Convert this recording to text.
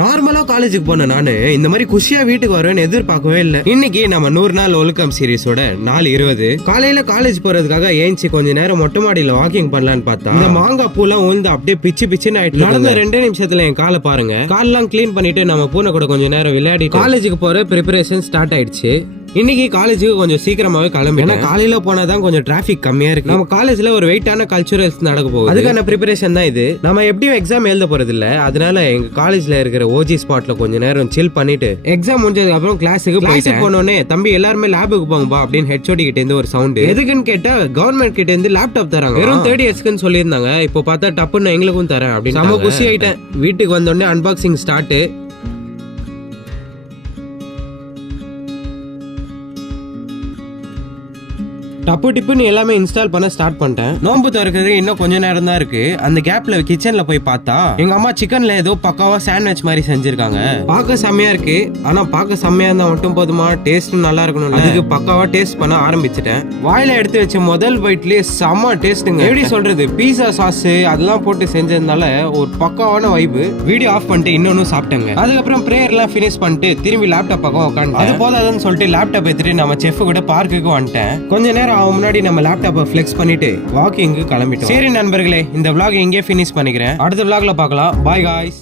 நார்மலா காலேஜுக்கு போன நானு இந்த மாதிரி குஷியா வீட்டுக்கு வருவேன்னு எதிர்பார்க்கவே இல்லை. இன்னைக்கு நம்ம 100 நாள் ஒழுக்கம் சீரிஸோட நாள் 20. காலையில காலேஜ் போறதுக்காக ஏஞ்சி கொஞ்ச நேரம் மொட்டை மாடியில வாக்கிங் பண்ணலான்னு பார்த்தா இந்த மாங்காய் பூலாம் உழுந்து அப்படியே பிச்சு பிச்சுன்னு ஆயிட்டு நடந்த 2 நிமிஷத்துல என் காலை பாருங்க. காலெல்லாம் கிளீன் பண்ணிட்டு நம்ம பூனை கூட கொஞ்ச நேரம் விளையாடி காலேஜுக்கு போற ப்ரிப்பரேஷன் ஸ்டார்ட் ஆயிடுச்சு. இன்னைக்கு காலேஜுக்கு கொஞ்சம் சீக்கிரமாவே கிளம்பி, ஏன்னா காலையில போனாதான் கொஞ்சம் டிராபிக் கம்மியா இருக்கு. நம்ம காலேஜ்ல ஒரு வெயிட்டான கல்ச்சுரல்ஸ் நடக்க போகுது, அதுக்கான ப்ரிப்பரேஷன் தான் இது. நம்ம எப்படியும் எக்ஸாம் எழுத போறது இல்ல, அதனால எங்க காலேஜ்ல இருக்கிற ஓஜி ஸ்பாட்ல கொஞ்ச நேரம் சில் பண்ணிட்டு எக்ஸாம் முடிஞ்சதுக்கு அப்புறம் கிளாஸுக்கு போனோடனே தம்பி எல்லாருமே லேபுக்கு போங்கப்பா அப்படின்னு ஹெச்ஓடி கிட்ட இருந்து ஒரு சவுண்ட். எதுக்குன்னு கேட்டா கவர்மெண்ட் கிட்ட இருந்து லேப்டாப் தராங்க, வெறும் 30 இயர்ஸ்க்குன்னு சொல்லியிருந்தாங்க. இப்போ பார்த்தா டப்புன்னு எங்களுக்கும் தரேன் அப்படின்னு நம்ம குஷி ஆயிட்டேன். வீட்டுக்கு வந்தோடனே அன்பாக்சிங் ஸ்டார்ட். டப்பு டிப்புன்னு எல்லாமே இன்ஸ்டால் பண்ண ஸ்டார்ட் பண்ணிட்டேன். நோம்பு திறக்கிறது இன்னும் கொஞ்ச நேரம் தான் இருக்கு. அந்த கேப்ல கிச்சன்ல போய் பார்த்தா எங்க அம்மா சிக்கன்ல ஏதோ பக்காவா சாண்ட்விச் மாதிரி செஞ்சிருக்காங்க. பார்க்க செம்மையா இருக்கு. ஆனா பார்க்க செம்மையா இருந்தா மட்டும் போதுமா, டேஸ்டும் நல்லா இருக்கணும். அதுக்கு பக்காவா டேஸ்ட் பண்ண ஆரம்பிச்சிட்டேன். வாயில எடுத்து வச்ச முதல் பைட்லயே செம்ம டேஸ்ட்டுங்க. எப்படி சொல்றது, பீஸா சாஸ் அதெல்லாம் போட்டு செஞ்சதுனால ஒரு பக்காவான வைப். வீடியோ ஆஃப் பண்ணிட்டு இன்னொன்னு சாப்பிட்டேங்க. அதுக்கப்புறம் பிரேயர் எல்லாம் பினிஷ் பண்ணிட்டு திரும்பி லேப்டாப் பக்கம் உட்காந்து அது போதாதுன்னு சொல்லிட்டு லேப்டாப் எடுத்துட்டு நம்ம செஃப் கூட பார்க்குக்கு வந்துட்டேன். கொஞ்ச நேரம் முன்னாடி நம்ம லேப்டாப்பை ஃபிளெக்ஸ் பண்ணிட்டு வாக்கிங்கு கிளம்பிட்டோம். சரி நண்பர்களே, இந்த vlog இங்கே ஃபினிஷ் பண்ணிக்கிறேன். அடுத்த vlogல பார்க்கலாம். Bye guys.